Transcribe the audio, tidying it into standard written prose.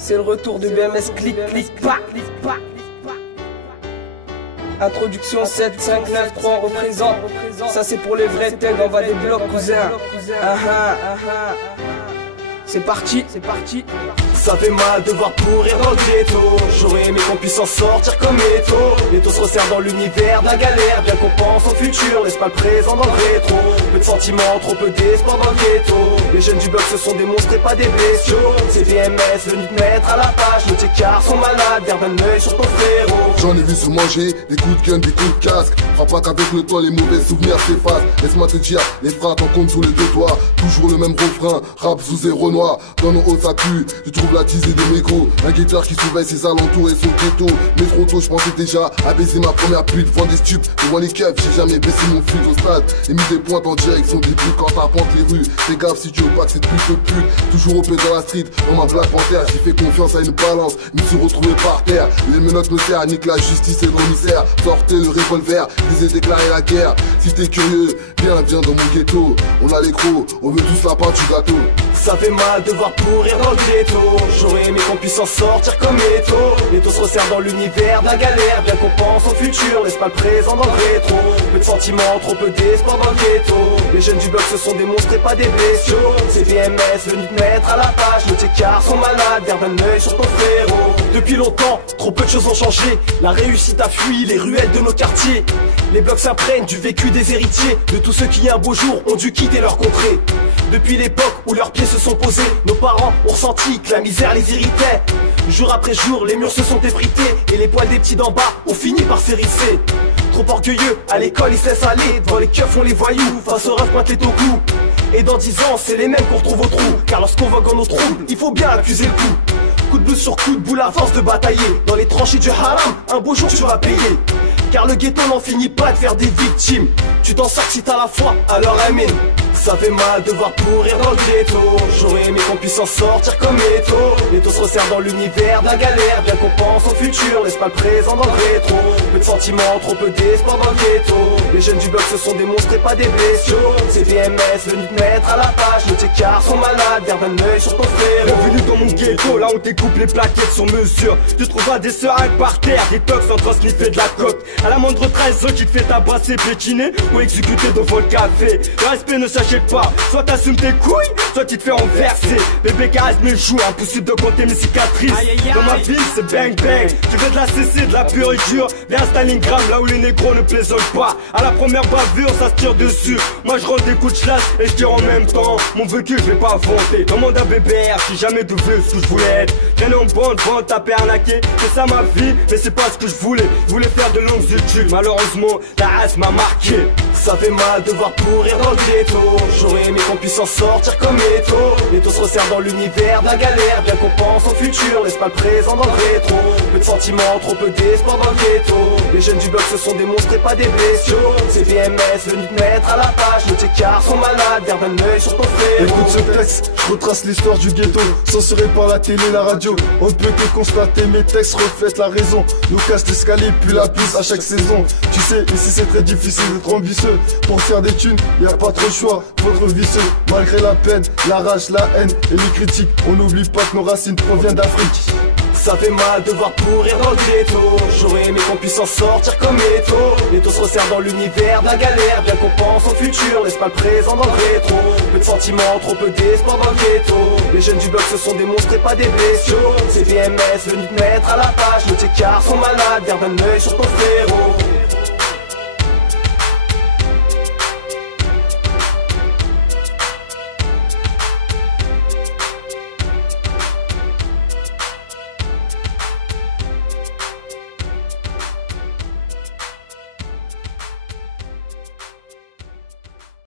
C'est le retour du BMS clic clic pa. Introduction 7, 5, 9, 3 on représente. Ça c'est pour les vrais thugs, on va des blocs cousin. C'est parti, c'est parti. Ça fait mal de voir pourrir dans le ghetto. J'aurais aimé qu'on puisse s'en sortir comme Eto. Les taux se resserrent dans l'univers de la galère. Bien qu'on pense au futur, laisse pas le présent dans le rétro. Peu de sentiments, trop peu d'espoir dans le ghetto. Les jeunes du bloc se sont démontrés pas des bestiaux. C'est BMS venu te mettre à la page. Nos écarts sont malades, garde un œil sur ton frérot. J'en ai vu se manger, des coups de gun, des coups de casque. Crois pas qu'avec le temps les mauvais souvenirs s'effacent. Laisse-moi te dire, les frappes en compte sous les deux doigts. Toujours le même refrain, rap sous zéro noir. Dans nos hauts ça pue, tu trouves la tisée des mécos. Un guetteur qui surveille ses alentours et son ghetto. Mais trop tôt je pensais déjà à baiser ma première pute. Vends des stupes, devant les keufs, j'ai jamais baissé mon fut au stade. Et mis des pointes en direction des buts quand t'arpentes les rues. Fais gaffe si tu veux pas que cette pute. Toujours au pied dans la street, dans ma Black Panther. J'ai fait confiance à une balance, me suis retrouvé par terre. Les menottes me serrent, nique la justice et le misère. Sortez le revolver, je les ai déclaré la guerre. Si t'es curieux, viens dans mon ghetto. On a les crocs, on veut tous la part du gâteau. Ça fait mal de voir pourrir dans le ghetto. J'aurais aimé qu'on puisse s'en sortir comme Eto. Les taux se resserrent dans l'univers de la galère. Bien qu'on pense au futur, laisse pas le présent dans le rétro. Peu de sentiments, trop peu d'espoir dans le ghetto. Les jeunes du bloc se sont démontrés pas des bestiaux. C'est BMS venu te mettre à la page. Nos écarts sont malades, garde un œil sur ton frérot. Depuis longtemps, trop peu de choses ont changé. La réussite a fui les ruelles de nos quartiers. Les blocs s'imprègnent du vécu des héritiers. De tous ceux qui un beau jour ont dû quitter leur contrée. Depuis l'époque où leurs pieds se sont posés, nos parents ont ressenti que la misère les irritait. Jour après jour, les murs se sont effrités et les poils des petits d'en bas ont fini par s'hérisser. Trop orgueilleux, à l'école ils se laissent aller. Devant les keufs on les voyous, face au ref pointent les taux coups. Et dans 10 ans c'est les mêmes qu'on retrouve au trou. Car lorsqu'on vogue en nos troubles, il faut bien accuser le coup. Coup de bout sur coup de boule à force de batailler. Dans les tranchées du haram, un beau jour tu vas payer. Car le ghetto n'en finit pas de faire des victimes. Tu t'en sors si t'as la foi, alors amène. Ça fait mal de voir pourrir dans le ghetto. J'aurais aimé qu'on puisse s'en sortir comme Eto. Les taux se resserrent dans l'univers de la galère. Bien qu'on pense au futur, laisse pas le présent dans le rétro. Peu de sentiments, trop peu d'espoir dans le ghetto. Les jeunes du bloc se sont démontrés pas des bestiaux. C'est BMS venu te mettre à la page. Nos écarts sont malades, garde un œil sur ton frérot. Bienvenue dans mon ghetto, là on découpe les plaquettes sur mesure. Tu trouveras des seringues par terre, des tox en train de sniffer de la coque. À la moindre trahison qui te fait tabasser, pétiner ou exécuter devant le café. Le respect ne s'achète pas, soit t'assumes tes couilles, soit tu te fais renverser. Bébé caresse mes joues, impossible de compter mes cicatrices. Dans ma ville c'est bang bang, tu veux de la CC, de la pure et dure. Viens à Stalingrad, là où les négros ne plaisonnent pas. À la première bavure ça se tire dessus. Moi je rentre des coups de chlasse et je tire en même temps. Mon vécu je vais pas vanter, demande à BBR, j'ai jamais devenu ce que je voulais être. Traîner en bande, taper, arnaquer, c'est ça ma vie, mais c'est pas ce que je voulais. Je voulais faire de longues études, malheureusement la race m'a marqué. Ça fait mal de voir pourrir dans le ghetto. J'aurais aimé qu'on puisse s'en sortir comme Eto. Les taux se resserrent dans l'univers de la galère. Bien qu'on pense au futur, laisse pas le présent dans le rétro. Peu de sentiments, trop peu d'espoir dans le ghetto. Les jeunes du bloc se sont démontrés pas des bestiaux. C'est BMS venu te mettre à la page. Nos écarts sont malades, garde un œil sur ton frérot. Écoute ce texte, je retrace l'histoire du ghetto. Censuré par la télé, la radio. On ne peut que constater, mes textes reflètent la raison. Nous casse l'escalier, puis la piste à chaque saison. Tu sais, ici c'est très difficile d'être ambitieux. Pour faire des thunes, y a pas trop de choix. Faut être vicieux, malgré la peine, la rage, la haine et les critiques. On n'oublie pas que nos racines proviennent d'Afrique. Ça fait mal de voir pourrir dans le ghetto. J'aurais aimé qu'on puisse s'en sortir comme Eto. Les taux se resserrent dans l'univers de la galère. Bien qu'on pense au futur, laisse pas le présent dans le rétro. Peu de sentiments, trop peu d'espoir dans le ghetto. Les jeunes du bloc se sont démontrés pas des bestiaux. C'est BMS venu te mettre à la page. Nos écarts sont malades, garde un œil sur ton frérot.